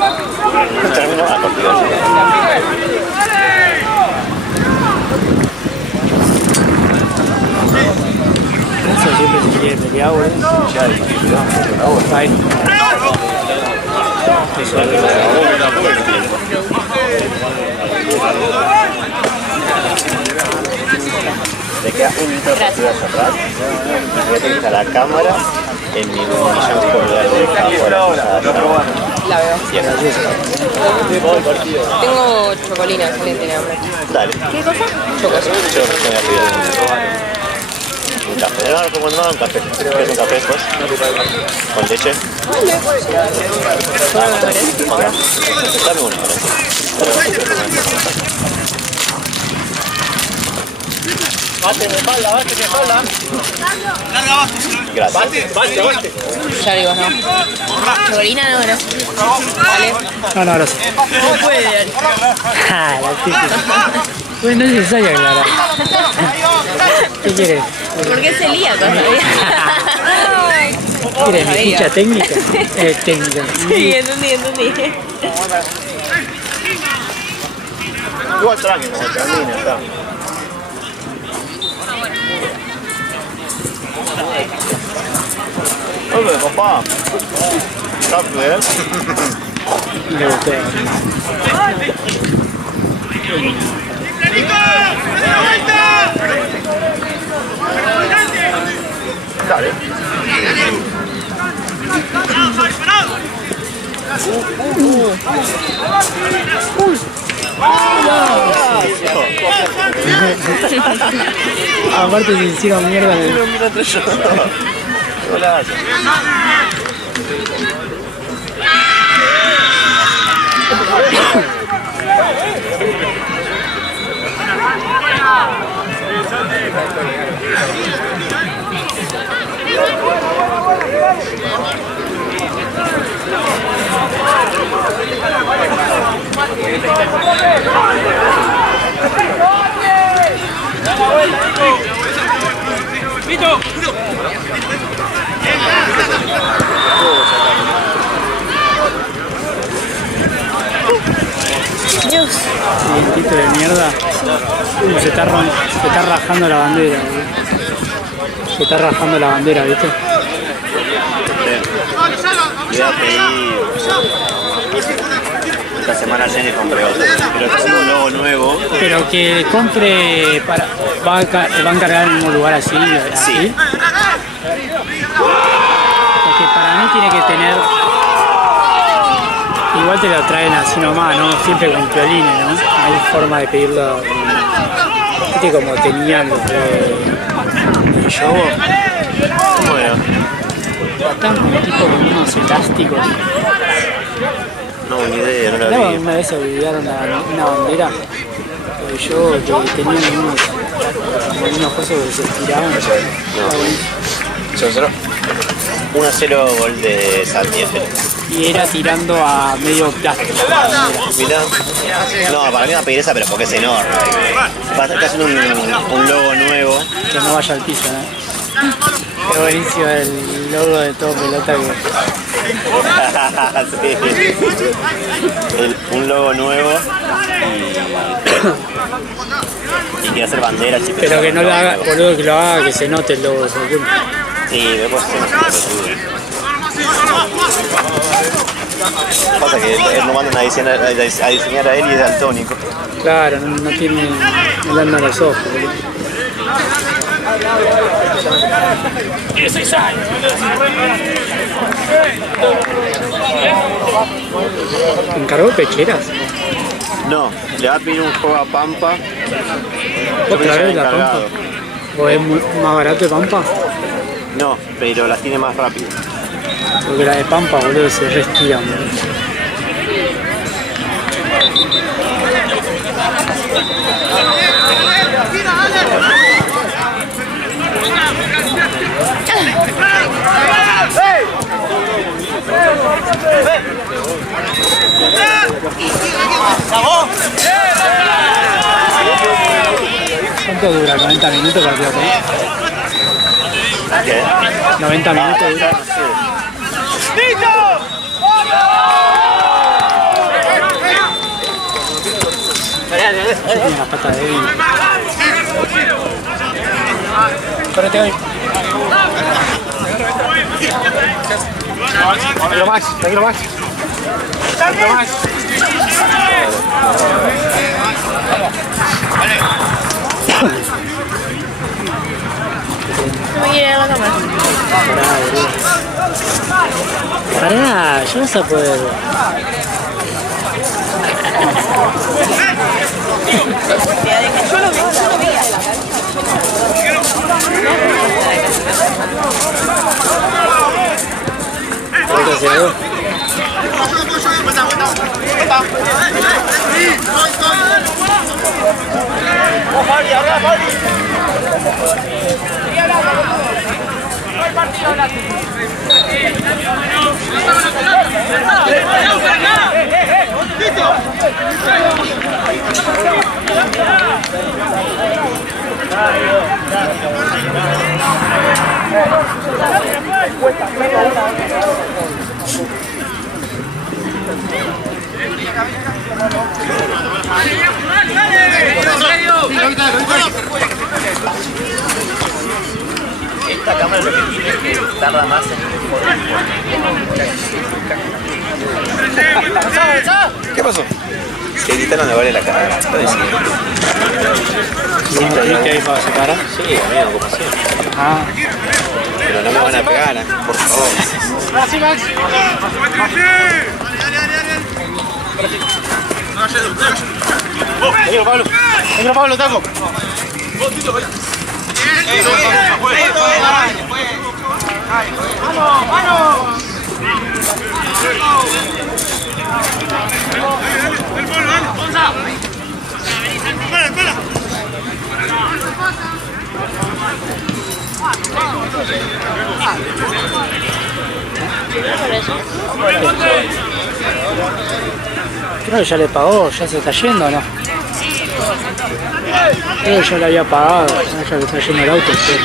Terminó la partida. Eso siempre se quiere pelear, güey. Ya, Ahí. Eso es te queda un litro de hacia atrás. Fíjate que está la cámara en mi millón por La veo. y acá. Tengo chocolina, si alguien tiene hambre. Dale. ¿Qué cosa? Yo me voy a pedir un café. No, no, no, un café. ¿Quieres un café después? ¿Con leche? Dame uno. Bate de espalda, bate de espalda. Larga bate. Gracias. Bate. Ya digo, no. Chocolina no, gracias. Vale. No, no, gracias. No puede. Ah, la típica. Pues no es necesario aclarar. ¿Qué quieres? ¿Por qué celíaco todavía? ¿Quieres mi ficha técnica? Técnica. Sí, entendí. Igual tranqui, como termina, está. Hola, papá. ¿Está bien? Me gustó. Dale. Aparte se hicieron mierda. Mira entre yo. Golazo. Dios. Vientito de mierda. Se está rajando la bandera, boludo. Se está rajando la bandera, ¿viste? Voy a pedir. Esta semana Jenny compré otro. Pero es un logo nuevo. Pero que compre para. Va a encargar en un lugar así. Sí. Porque para mí tiene que tener. Igual te lo traen así nomás, ¿no? Siempre con piolines, ¿no? Hay forma de pedirlo. Viste como tenían los de Yogo. ¿Cómo era? Están como tipo con unos elásticos. No, ni idea, no la No, vi. una vez se olvidaron una bandera. Pero yo que tenían unos cosas que se estiraban. No. 1-0 gol de Santiago. Y era tirando a medio plástico. Mirá. No, para mí va a pedir esa, pero porque es enorme. Va a estar haciendo un logo nuevo. Que no vaya al piso, ¿no? Qué buenísimo el logo de todo pelota que... Sí. Un logo nuevo y quiere hacer banderas. Pero que no lo haga, boludo, que lo haga, que se note el logo. Sí, después pasa que él lo mandan a diseñar a él y es daltónico. Claro, no tiene... no le andan los ojos, boludo. 16 años. ¿Encargó pecheras? No, le va a pedir un juego a Pampa. ¿Otra vez la Pampa? ¿O es más barato de Pampa? No, pero las tiene más rápido. Porque la de Pampa, boludo, se respiran, boludo. ¿Cuánto dura? ¿90 minutos para tirar? ¿Qué? 90 minutos dura. tiene la pata de vino. Correte hoy. Tranquilo, Max. Tranquilo, Max. Tranquilo, Max. No me quiere ir a la cámara. Pará, ya vas a poder. ¿Qué hace algo? Esta cámara lo que tiene es que tarda más en ¿Qué pasó? Que gritaron de vale la cara. Está diciendo. ¿Viste ahí para su cara? Sí, amigo, como siempre. Ah, Pero no me van a pegar, por favor. Venga, Pablo. Venga, Pablo, taco. ¡Vamos, vamos! creo que ya le pagó, ya se está yendo, ¿o no? Creo que ya le había pagado, ya le está yendo el auto. Sí.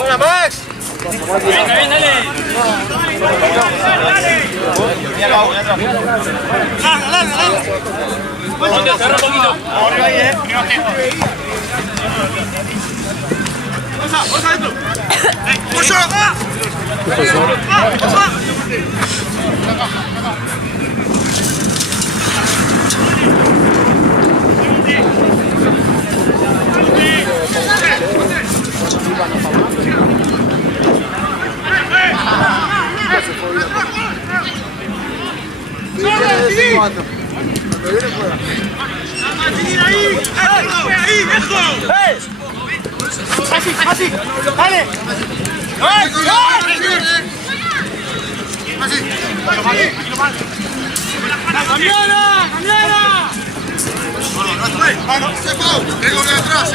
¡Buena, Max! ¡Así! ¡Dale! ¡Cambiala! ¡Cambiala! Tengo de atrás,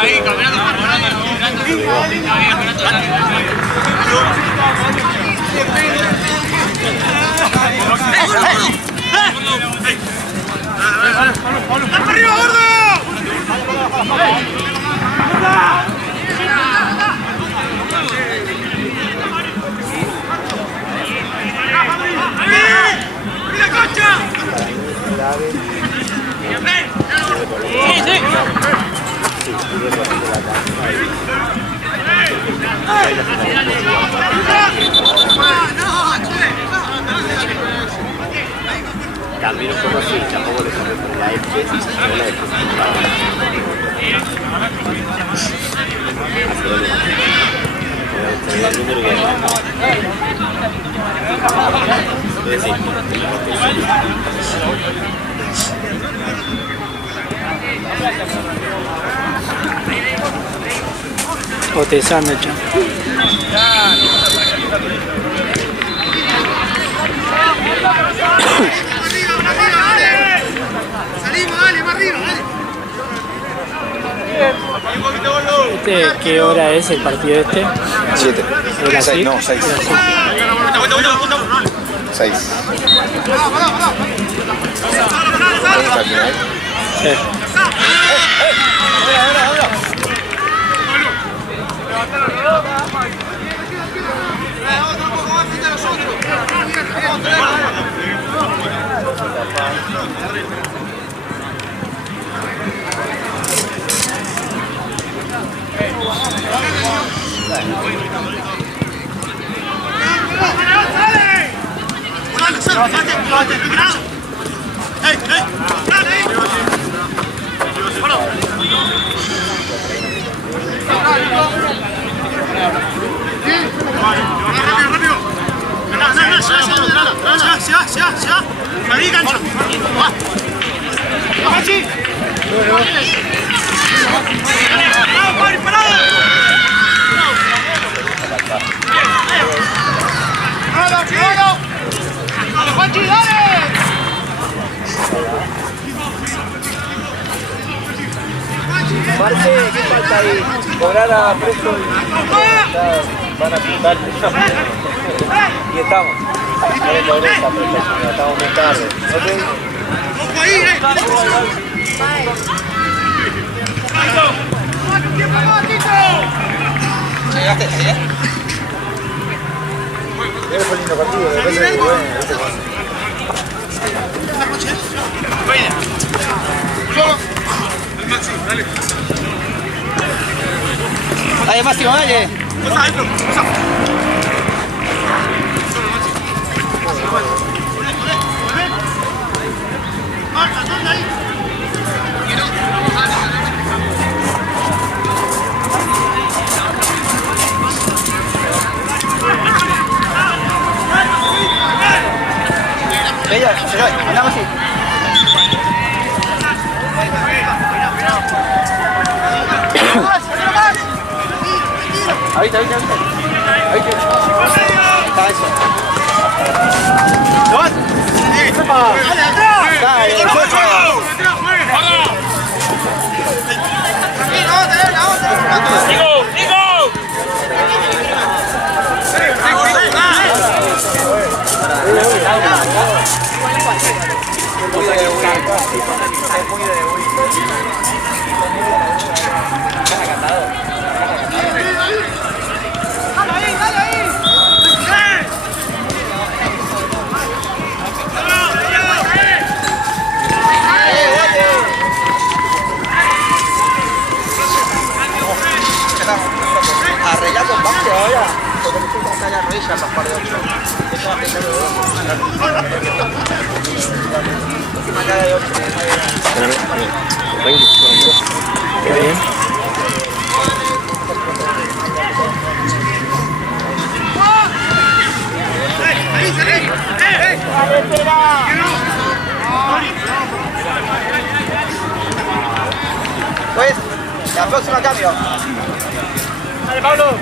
Ahí, caminando. ¡Arriba, gordo! ¡Mira, concha! Sí. También un poco así, tampoco le sale por la F. Botezando el chamo. Salimos, dale, más arriba, dale. ¿Qué hora es el partido este? 7. ¿Era 6, así? no, 6. 6. Sí. Marce, ¿qué falta ahí? Cobrar a precio y van a pintar. Y estamos. Estamos muy tarde. ¿Llegaste? Fue lindo partido, depende de bueno. Dale, Máximo, dale. Ella, andamos así. Ahorita. Está eso. ¡Dale, atrás! ¡Dale, arreglar con base ahora, porque necesitas estar la rodilla para par de 8. Eso va a tener de 2. Última cara de 8. Qué bien. Pues, la próxima cambio. Dale, Pablo.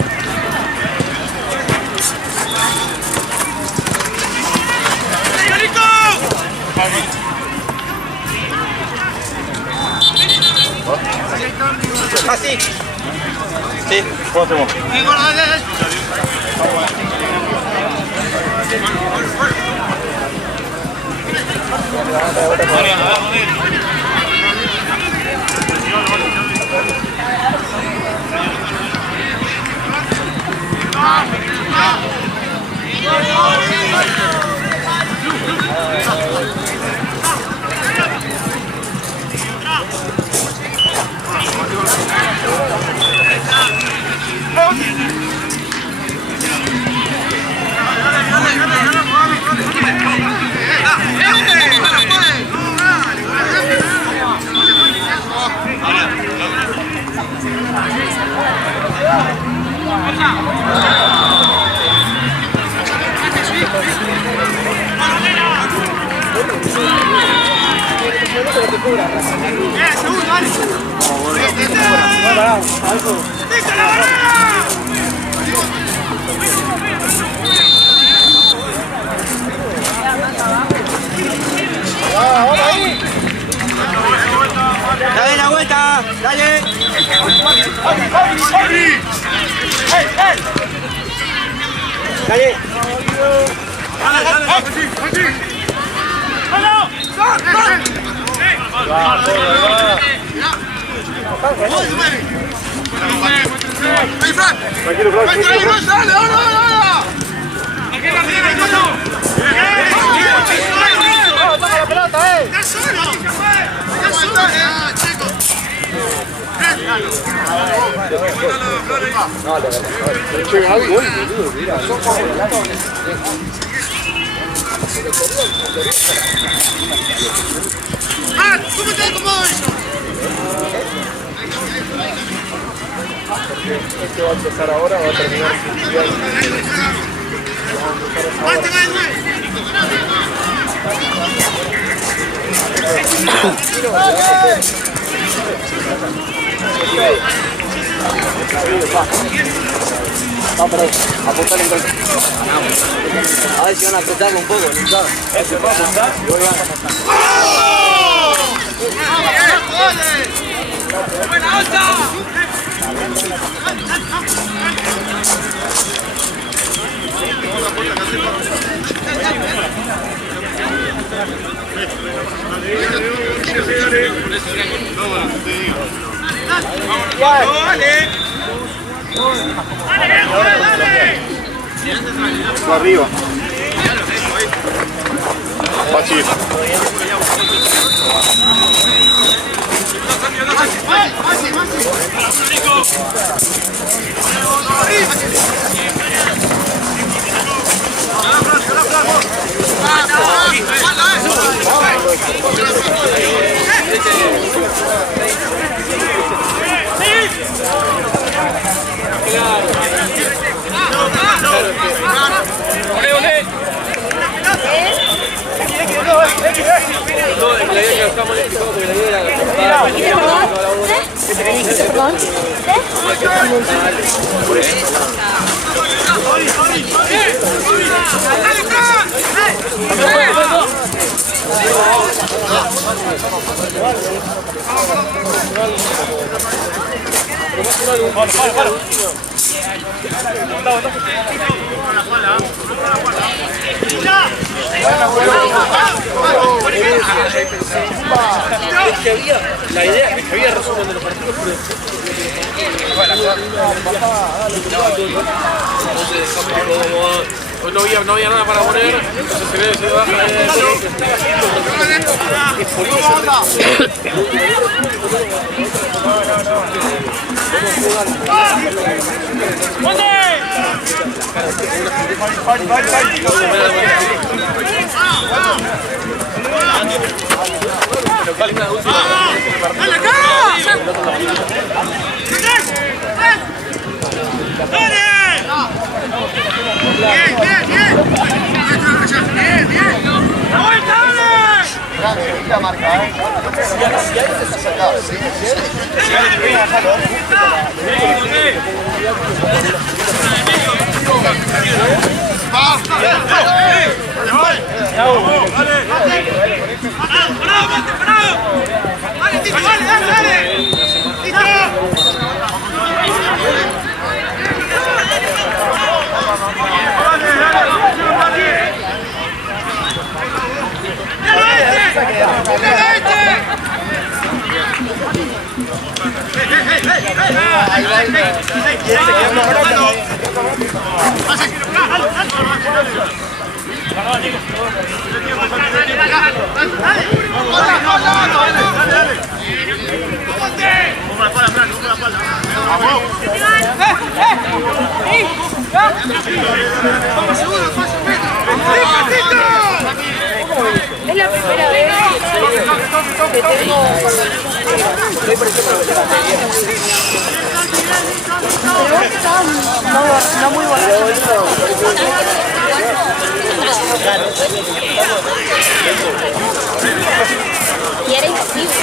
Así. Sí, ¿cómo hacemos? Dale la vuelta, dale. Dale. Tranquilo, Fran. Dale, ahora. ¡Toma la pelota, ¡Ya solo! ¡Ya solo! ¡Chicos! Che, Gaby, gol, boludo, mira. ¿Cómo te acomodo eso? Este va a empezar ahora, va a terminar. No, pero apuntar en gol. A ver si van a apretarlo un poco, ¿no? ¿Ese va a apuntar? ¡Buena onda! Arriba. Pachi. La idea es que había resumen de los partidos, pero no había nada para poner, entonces se ve que se baja la idea La marca, ¿eh? Es la primera vez que tengo... Pero vos estabas no muy borracho. Y era imposible.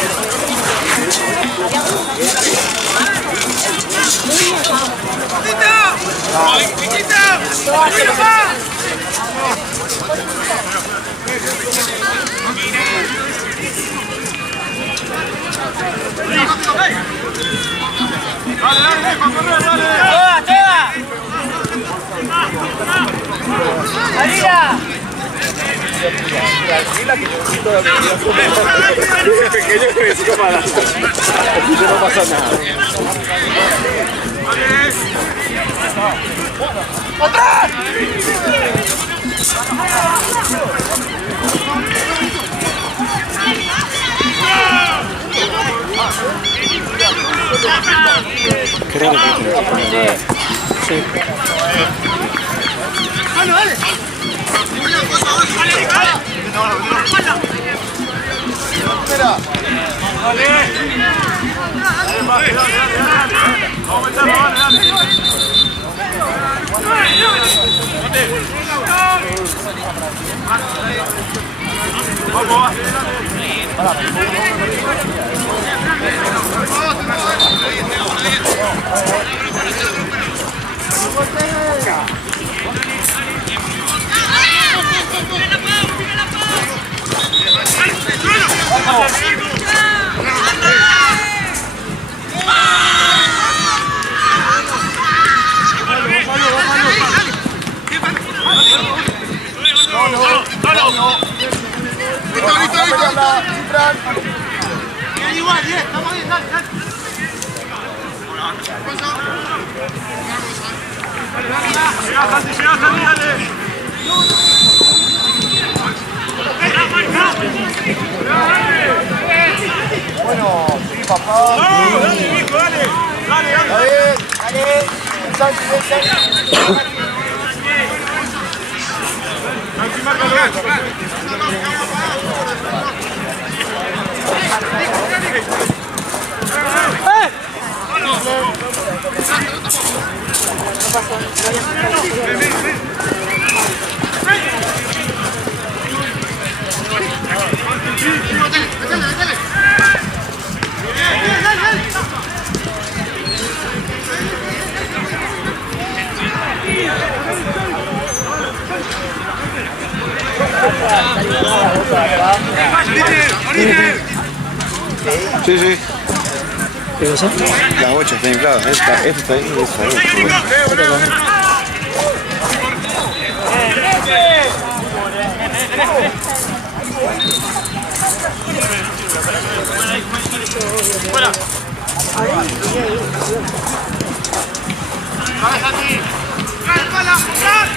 ¡Arriba! Tranquila que yo todavía desde pequeño crecí como malandro. Así que no pasa nada. ¡Otra! Creo que Sí. ¡Dale, dale! Espera. Igual, bien, estamos bien, dale, dale. Bueno, sí, papá. Dale, hijo, dale. Dale, dale. Dale. Santi, Sí, sí. ¿Qué cosa? Las 8 está inflada. Esta está ahí y esta ahí. Fuera. ¡Cabeza a ti! ¡Tras, pala! ¡Tras!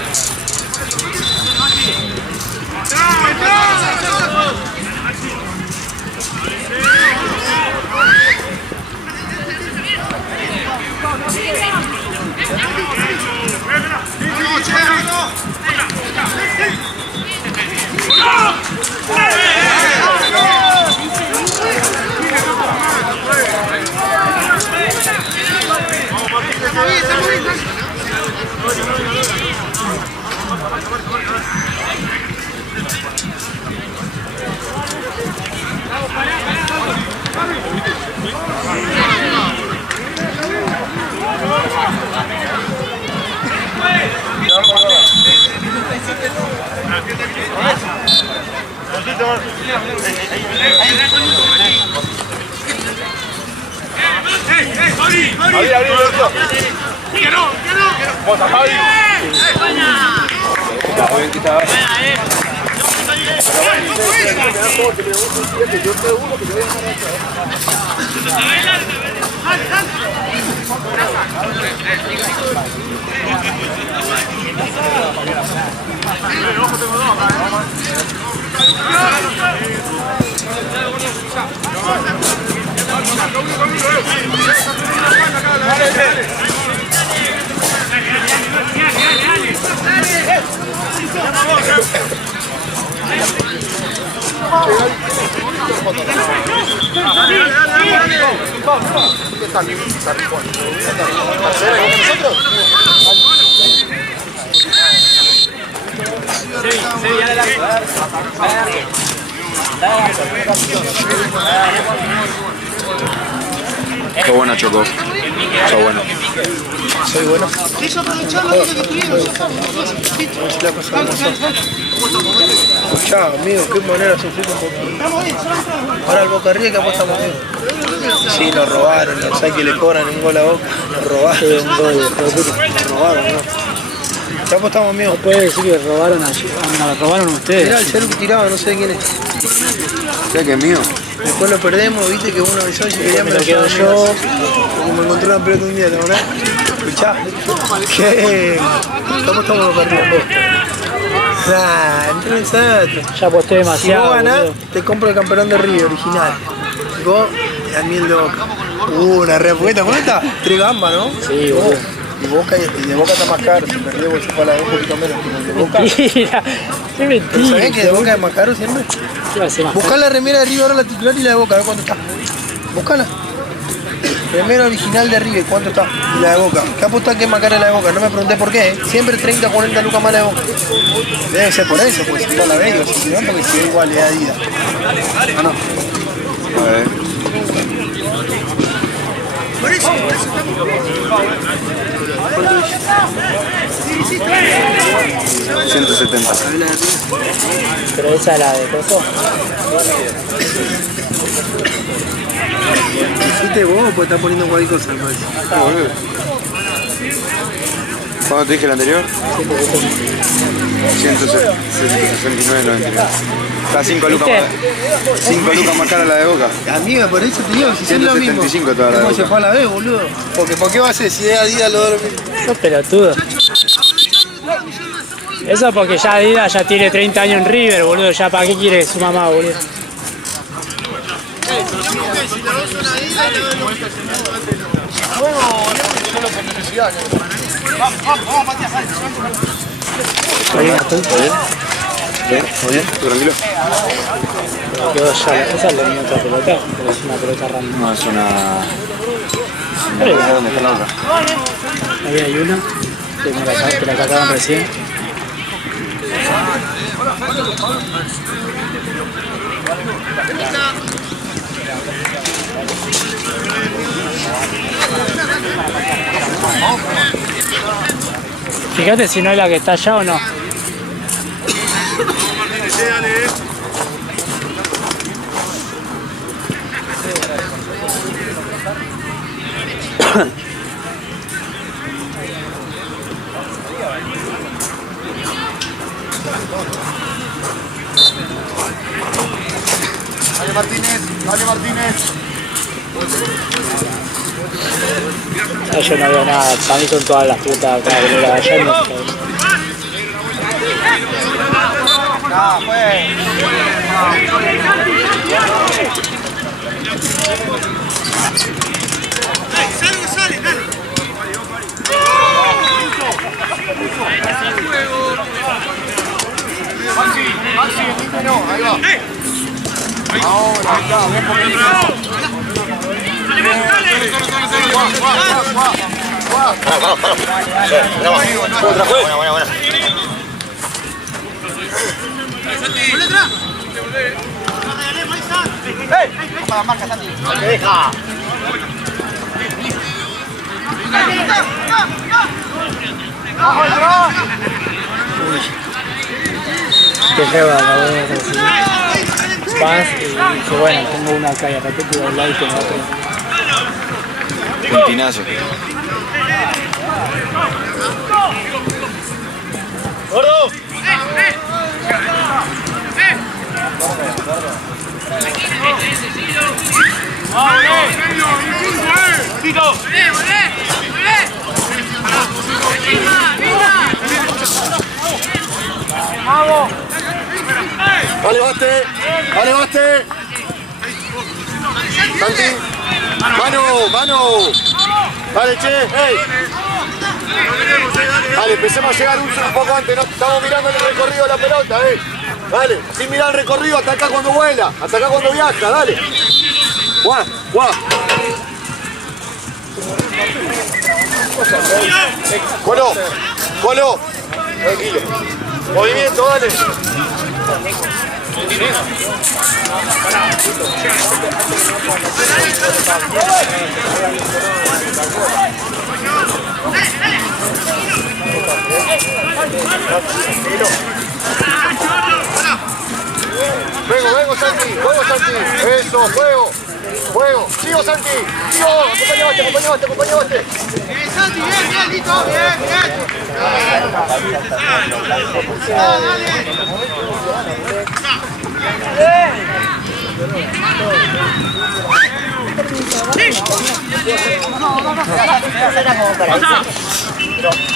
Está buena, Choco. Está bueno. soy bueno. Eso aprovechando lo que destruyeron, ya estamos. Escuchá, amigo, qué manera sufrir un poquito. Estamos bien, solo entramos. Ahora el Boca River que apostamos bien. Sí, nos robaron, no sé que le cobran un gol a Boca. Nos robaron. Un gol, nos robaron, ¿no? ¿Qué apostamos, amigo? No puede decir que robaron allí. Robaron ustedes. Mirá el celu que tiraba, no sé quién es. ¿Sabes que es mío? Después lo perdemos, viste que uno avisó y quería me lo quedo yo. Como me encontré una pelota un día, ¿te acordás? Escuchá, que... ¿Cómo estamos perdiendo? Nah, entró en sato. Ya aposté Si demasiado. vos ganás, boludo. te compro el campeón de River original. Y vos, el miel de Boca. Una re apuesta, ¿cuánto está? 3 gambas, ¿no? Sí, boludo. Y de Boca está más caro, si perdés vos se fue a la de un poquito menos que el de Boca. Mentira. Qué mentira. ¿Sabés que de Boca es más caro siempre? ¿Qué va a ser más? Buscá la remera de River ahora, la titular y la de Boca, a ver cuánto está. Buscala. Remera original de River, ¿cuánto está? Y la de Boca. ¿Qué apuesta que es más cara la de Boca? No me pregunté por qué, ¿eh? Siempre 30, 40 lucas más la de Boca. Debe ser por eso, pues si no la veo, si no, porque si es igual es Adidas. ¿O no? A ver. ¿Cuánto es? 170. Pero esa es la de coso. ¿Dijiste vos o pues estás poniendo cualquier cosa? Me parece. Ah, boludo. ¿Cuándo te dije el anterior? 169.99. Está 5 lucas más. 5 lucas más cara la de Boca. Amigo, por eso te digo, si es lo mismo. 175 toda la de ¿Cómo Boca. se fue a la vez, boludo? Porque ¿por qué va a ser? Si es Adidas lo da lo mismo. Sos pelotudo. Eso porque ya Adidas ya tiene 30 años en River, boludo. Ya para qué quiere su mamá, boludo. ¿Bien? ¿Todo bien? ¿Tú tranquilo? Quedó ya. Esa es la misma otra pelota. Pero es una pelota random. No, es una... Pero ¿Dónde está la otra? ahí hay una. Que la sacaron recién. Fíjate si no es la que está allá o no. Dale Martínez, dale Martínez. Ah, yo no veo nada, para mí son todas las putas acá, boludo, allá no sé. Maxi, no, ahí va. Ahora, ahí está, ven por el Qué feo, la voy a recibir. Vas y dice, bueno, tengo una acá y de repente voy al lado y tengo otra. Un tinazo. ¡Gordo! Vale, baste. Vale, baste. Santi. Mano, mano. Dale, che. Hey. Dale, empecemos a llegar un poco antes. No estamos mirando el recorrido de la pelota, Dale, sin mirar el recorrido, ataca cuando vuela, ataca cuando viaja, dale. Guau, guau. Colo, Colo. Tranquilo. Movimiento, dale. Vengo, Santi, juego Santi. Eso, juego. Fuego. Sigo, Santi. Sigo. Acompañaste. Santi, bien, listo, bien.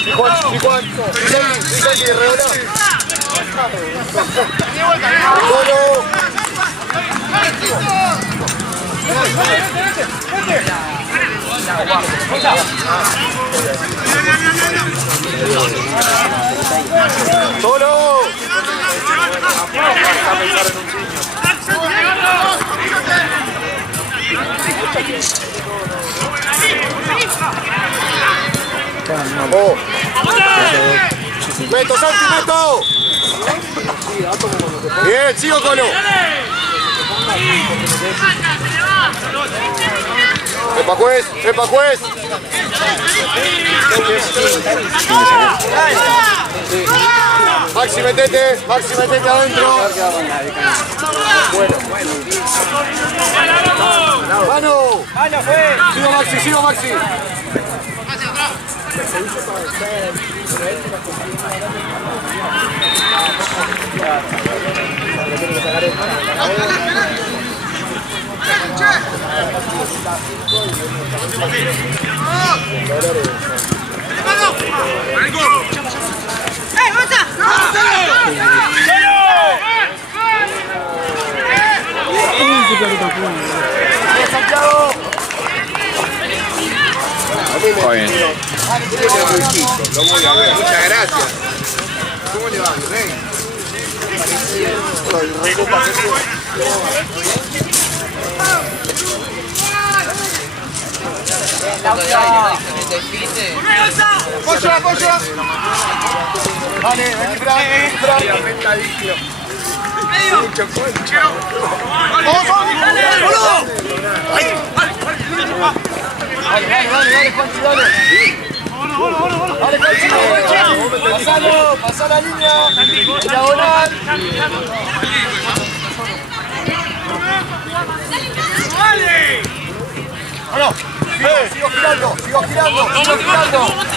Sí, Juan. Sí, revolá. Solo. Solo. Vamos. Meto, Santi, meto. Bien, sigo Colo. Epa, juez. Maxi, metete adentro. Mano. Sigo, Maxi. Está bien. Lo voy a ver. Muchas gracias. ¿Cómo le va, Rey? Apoya. Vale, Dale, Juanchi, dale. Dale, Juanchi. Pasá la línea. Diagonal. Bueno, sigo girando.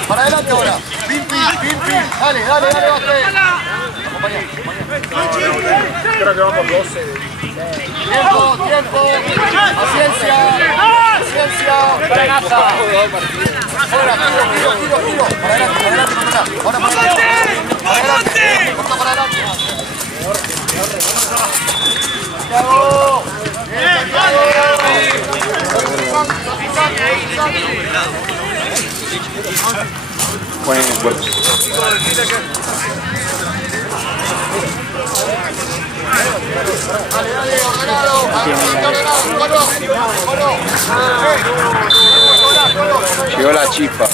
Para adelante ahora. Pim. Dale, Vázquez. Acompañá. Creo que vamos 12. Tiempo. Paciencia. Granada. Fuera, giro. Para adelante. Ahora para adelante. Corta para adelante. Santiago. Buen esfuerzo. Dale, ordenado. Llegó la chispa.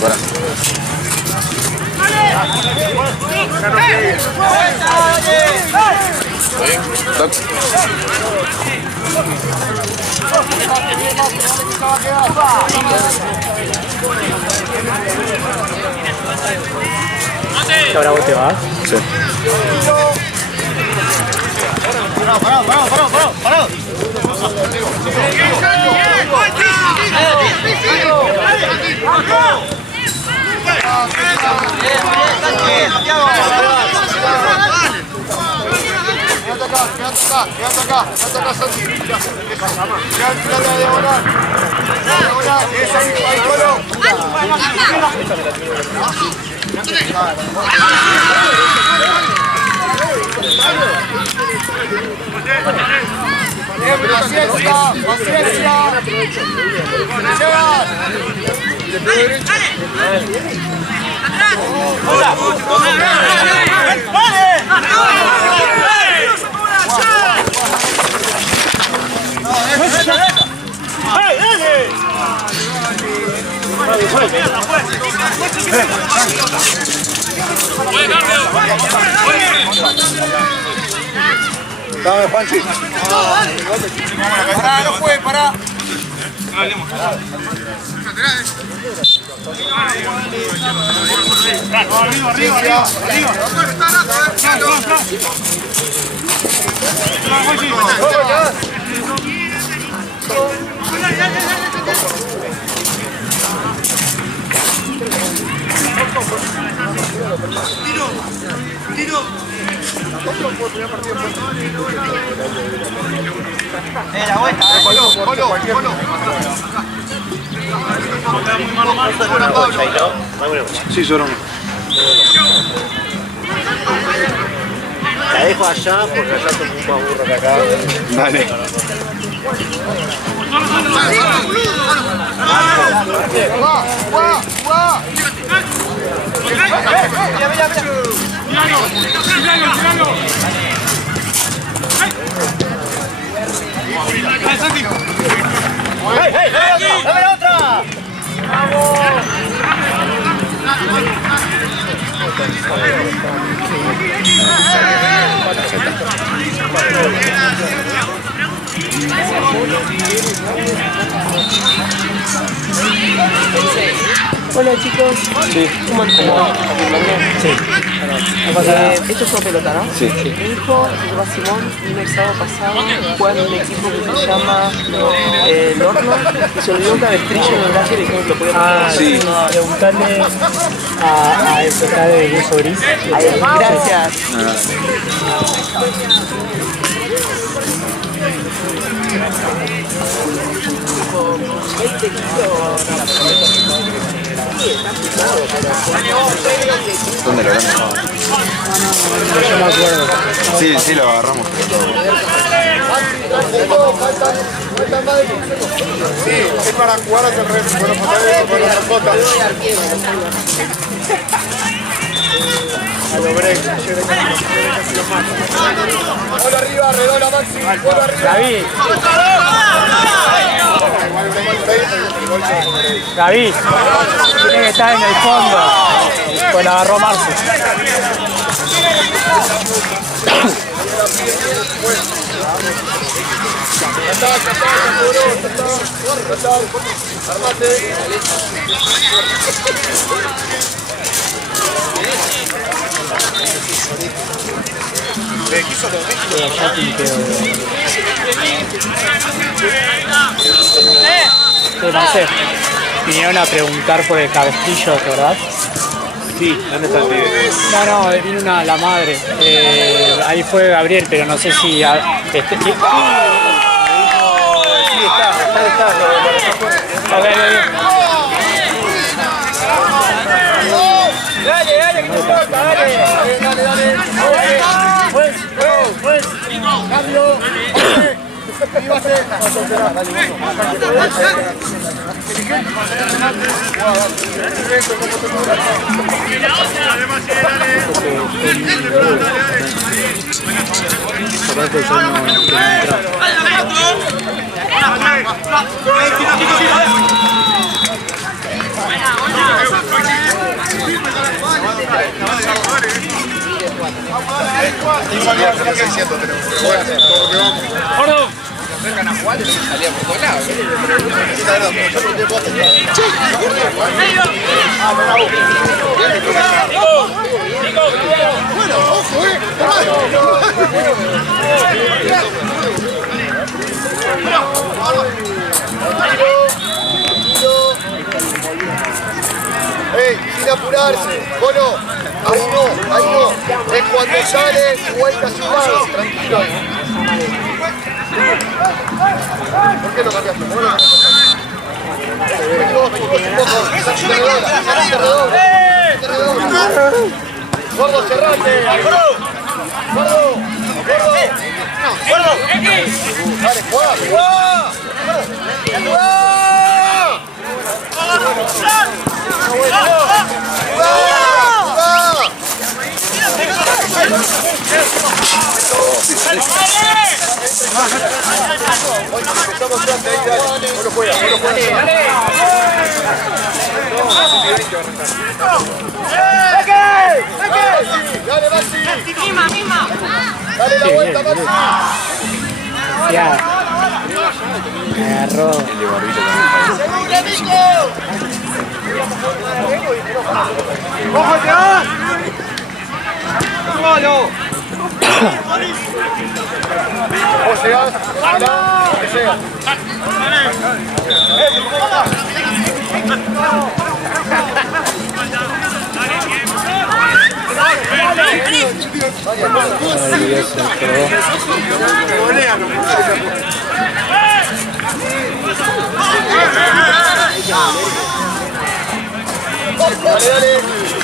Bueno. ¿Ahora vos te vas? Sí. Pará. Quédate acá, Santi. Quédate la diagonal. Esa ahí, Colo. Paciencia. Dame, Juanchi. Pará, no puede, pará. Arriba. La vuelta, Sí, solo uno. La dejo allá porque allá tengo un más burro que acá. Dale. ¡Dame la otra! Hola chicos. Sí. ¿Cómo están? Sí. No pasa nada. Esto es una pelota, ¿no? Sí. Mi hijo, se llama Simón, vino el sábado pasado, juega en un equipo que se llama El Horno, y se olvidó un cabestrillo en el brazo y le dijeron que lo podía Ah, Sí. preguntarle a el que está de buzo gris. Gracias. ¿Dónde lo agarramos? Yo me acuerdo. Sí, sí, lo agarramos. Sí, es para jugar hacia el revés. Bueno, con la mascota. A lo break. Bola arriba, redobla Maxi. Bola arriba. David. David. Tiene que estar en el fondo. Pues la agarró Marce. Marce, vinieron a preguntar por el cabestrillo, ¿verdad? Sí, ¿dónde está el pibe? No, vino la madre. Ahí fue Gabriel, pero no sé si... Dale, que importa, dale. Pues. Cambio. ¡Ey, sin apurarse! Bueno, ahí no. Es cuando sale y vuelta a su lado. Tranquilo ahí. ¿Por qué lo cambiaste? ¿Por qué lo cambiaste? ¡Gordo, cerrate! ¡Gordo! ¡Dale, juega! ¡Dale, Maxi! Misma. ¡Dale la vuelta, Maxi! Ya. Me agarró. ¡Ojo atrás! ¡Solo! Vos llegás, donde sea.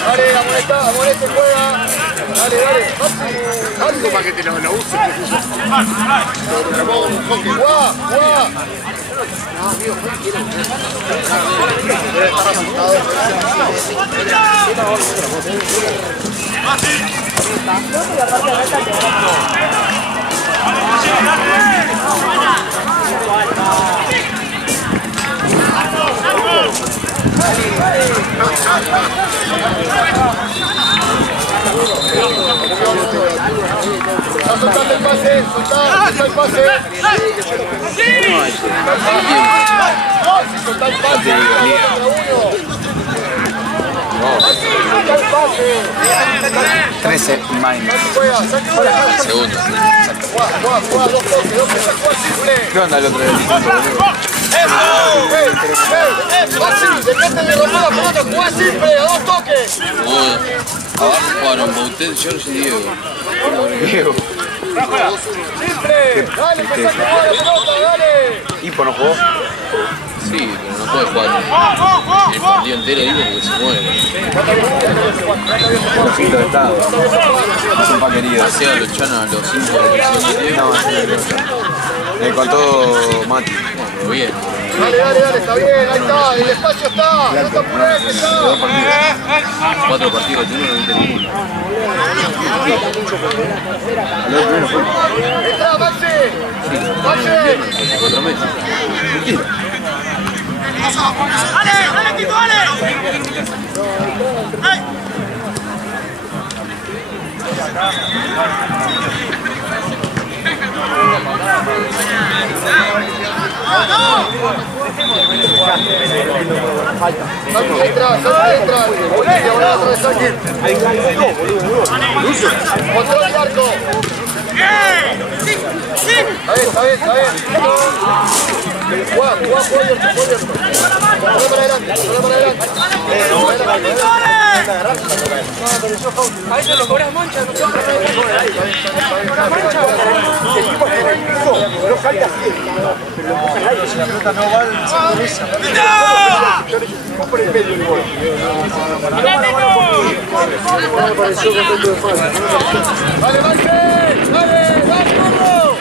Dale, amonete, juega. Dale. Para que te lo uses. Juega. Soltate el pase, soltá el pase. Soltá el pase, soltá el pase. 13 minus. Segundo. Juega, dos toques, ¿Qué onda el otro día? Fácil, dejate de romper la pelota, jugá simple, a dos toques. Abajo jugaron Bautet, George y Diego. Diego. Simple, dale, empezá a jugar la pelota, dale. ¿Hipo no jugó? Sí, pero no puede jugar el partido entero ahí porque se muere. Rosito de estado. Es un paquerío. Pasea a los chanos a los 5 de Diego. Me contó Mati. Pero bien. Dale, está bien, ahí está, el espacio está, no te apures, está. 4 partidos de uno, no viste ninguno. Entra, Maxi. 4 meses. ¡Dale, equipo, dale! Entra. Control el arco. Está bien. Juega abierto. Corre para adelante. Ahí se lo cobras mancha, no siempre Dale, Maxi. Dale, gordo.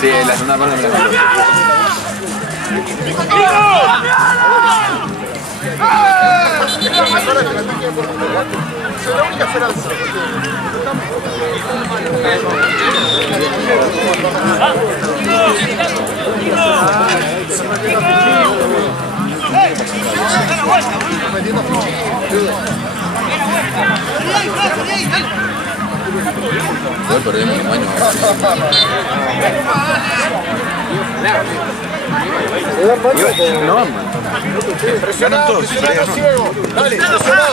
Sí, la segunda parte me la contó. Es la única esperanza. Igual perdemos el baño. No van mal. Ganan todos. Ciego. Dale, presiona.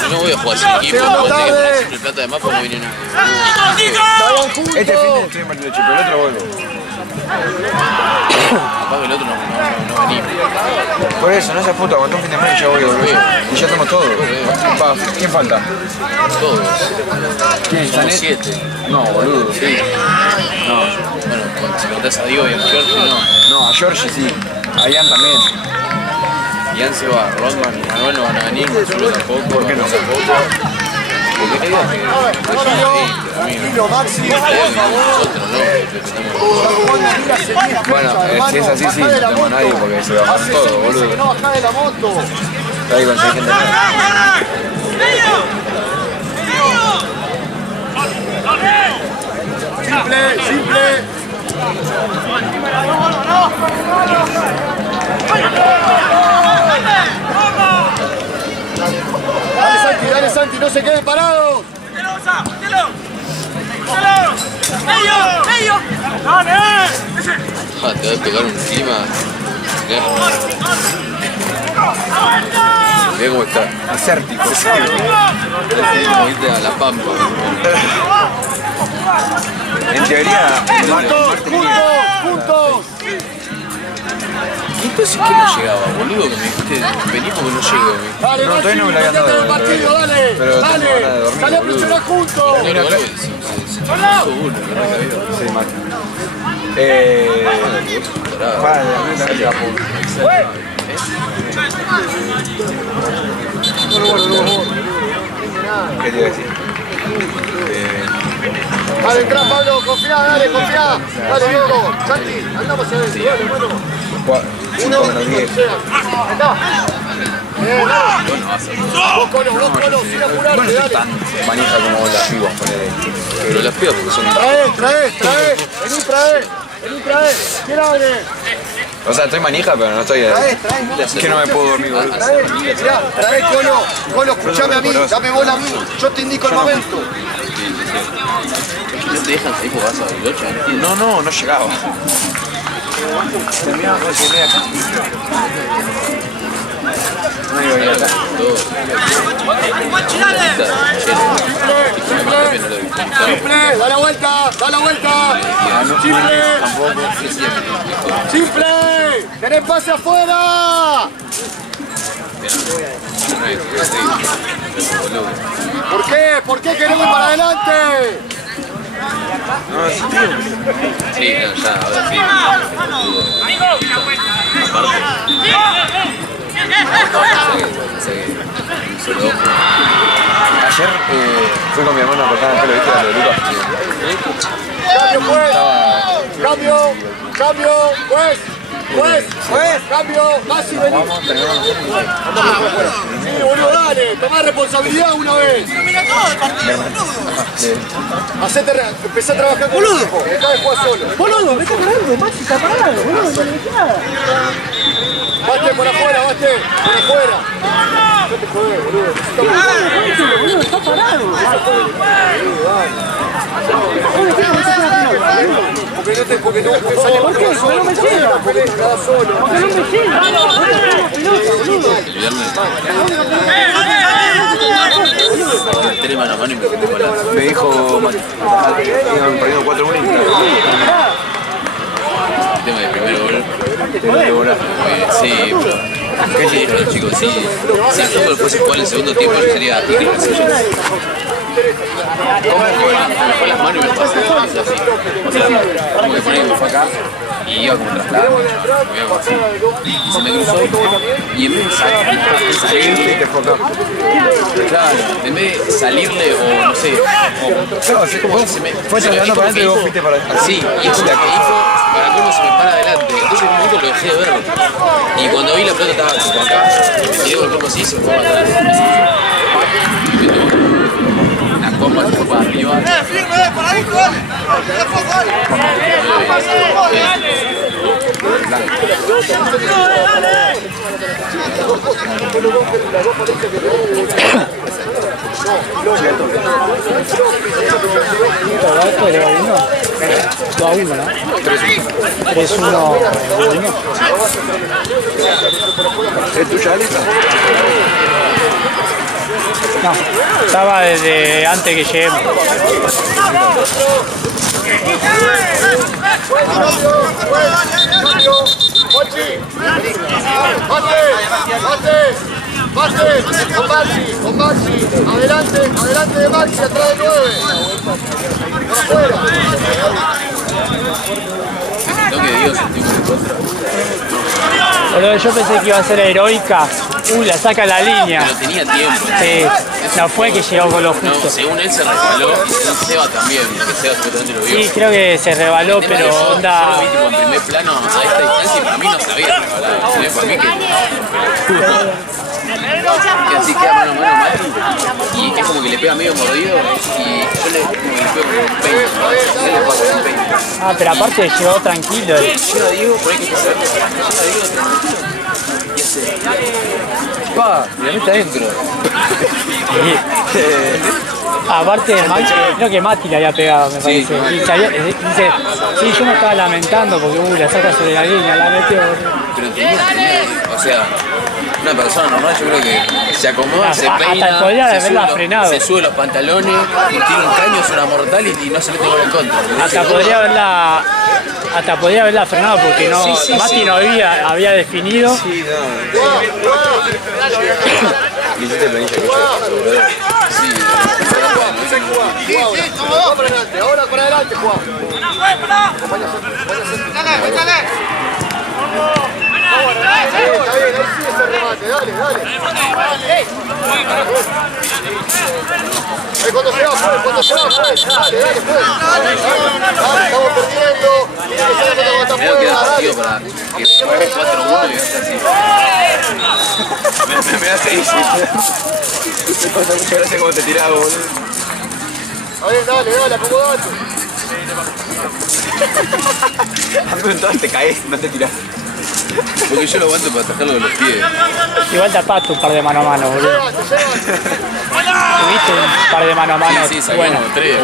Yo no voy a jugar sin equipo, porque tengo que poner plata de más porque no viene nada. Este fin de estoy en partido chico, el otro vuelvo. Capaz que el otro no venimos. Por eso, no seas puto, aguantó un fin de semana y ya voy a volver. Y ya estamos todos. Pa, ¿quién falta? Todos. ¿Quién? Somos ¿Janet? 7. No, boludo. Sí. No. Bueno, si contás a Diego y a George, no. No, a George sí. A Ian también. Ian se va, Rodman y Manuel no van a venir, Consuelo tampoco. ¿Por qué no? Tampoco. Porque qué digo que ellos no amigo. Nosotros no, Bueno, si es así, sí, no tenemos a nadie porque se va a todo, boludo. No bajá de la moto. Está ahí con 6 gente nueva. Simple. Dale Santi, no se queden parados. Ah, te va a pegar un clima. Mira cómo está. Desértico. Como irte a La Pampa. En teoría, ¡Juntos! Entonces, ¿qué no llegaba, boludo? Que me dijiste, vení porque no llego. Dale, No, todavía no me la habían metete dado, en el partido, dale. pero tengo Dale, ganas de dormir, salí a boludo. presionar juntos. No, algo se puso uno, que no cabido. sí, mal. Vale, a mí también te la pongo. ¿Qué te iba a decir? Dale, entrá, Pablo, confía, dale, confía. Dale, Diego, Santi, andamos a ver, dale, hermano. 5 menos 10. Acá. Bien, vos Colo, sin apurarte, Bueno, no soy dale. tan manija como las pibas, ponele. Pero las pibas porque son... Trae, vení, trae. ¿Quién abre? O sea, estoy manija, pero no estoy... Trae, Es que no me puedo dormir, boludo. Trae, Colo, escuchame a mí, dame bola a mí, yo te indico el momento. No te dejan salir porque vas a Bariloche, ¿entiendes? No llegaba. Terminaba con el acá. No iba a ir acá. Simple, da la vuelta. Simple, tenés pase afuera. ¿Por qué queremos ir para adelante? Sí, no, ya, ahora sí. Ayer fui con mi hermano a cortar el pelo, ¿viste? A lo de Lucas. Cambio, juez, cambio, Masi, vení. Sí, boludo, dale, tomá responsabilidad una vez. Empecé a trabajar con el equipo, dejá de jugar solo. Boludo, me está parando, Maxi está parado, boludo, no le nada. Bate por afuera. No te jodés, boludo. Boludo, está parado. Porque no sale ¿Por qué? Porque no me llega. Porque no me llega. Tenés mano a mano y me pongo la... Me dijo Mati, iban perdiendo 4-1 y El tema del primer gol. Sí, pero... ¿qué Sí, pero chicos, si el fútbol fuese igual el segundo tiempo, yo sería tigre. ¿Cómo fue? Me fue las manos y me pasó así. O sea, como que por ahí me fue acá y iba como traslado. Me iba como así. Se me cruzó y en vez de salirle, claro, en vez de salirle o no sé, fue saltando para adelante y vos fuiste para adelante. sí, y eso lo que hizo, para cómo se me para adelante. Entonces en un momento lo dejé de ver. Y cuando vi la pelota estaba como acá, me tiré con el cuerpo así y se me fue para atrás. La copa se fue para arriba. ¡Firme, paradito, dale! Esto es de 2-1, ¿no? 3-1. ¿Es tuya, Alexa? No, estaba desde antes que lleguemos. Bate, con Maxi, adelante de Maxi, atrás de 9. Por afuera. Tengo que Dios sentí un contra. Boludo, yo pensé que iba a ser heroica. La saca la línea. Pero tenía tiempo. Sí, no fue que llegó con lo No, justo. según él se resbaló y según Seba también, porque Seba supuestamente lo vio. Sí, creo que se rebaló, El tema pero es que yo onda. lo vi tipo en primer plano a esta distancia y para mí no se había rebalado. Para mí que así queda mano a mano Mati y es como que le pega medio mordido y yo le pego con un peito. Él le pega con un peito. Ah, pero aparte llegó tranquilo. Llega Diego, por ahí que se llega Diego tranquilo y hace... Pa, y la mete adentro. Aparte, creo que Mati le había pegado, me parece. Y dice, sí, yo me estaba lamentando porque la saca sobre la línea, la metió. Pero o sea, una persona normal yo creo que se acomoda, se peina, hasta podría haberla frenado. se sube los pantalones, tiene un caño, es una mortal y no se mete gol en contra. Hasta podría haberla frenado porque no, Mati no había definido. Sí, no. ¿Y hiciste planilla que yo? Sí. Va para adelante, ahora para adelante, Juan. Dale. Está bien, ahí sí ese remate, dale. Cuando se va, pues. Dale, estamos perdiendo. Creo que da partido para que juegue 4-1 y hace así. Me da 6. Muchas gracias como te tiraba, boludo. A ver, dale, acomodate. A mí te caes, no te tirás. Porque yo lo aguanto para atajarlo de los pies. Igual tapaste un par de mano a mano, boludo. Tuviste un par de mano a mano. Sí, sacamos 3.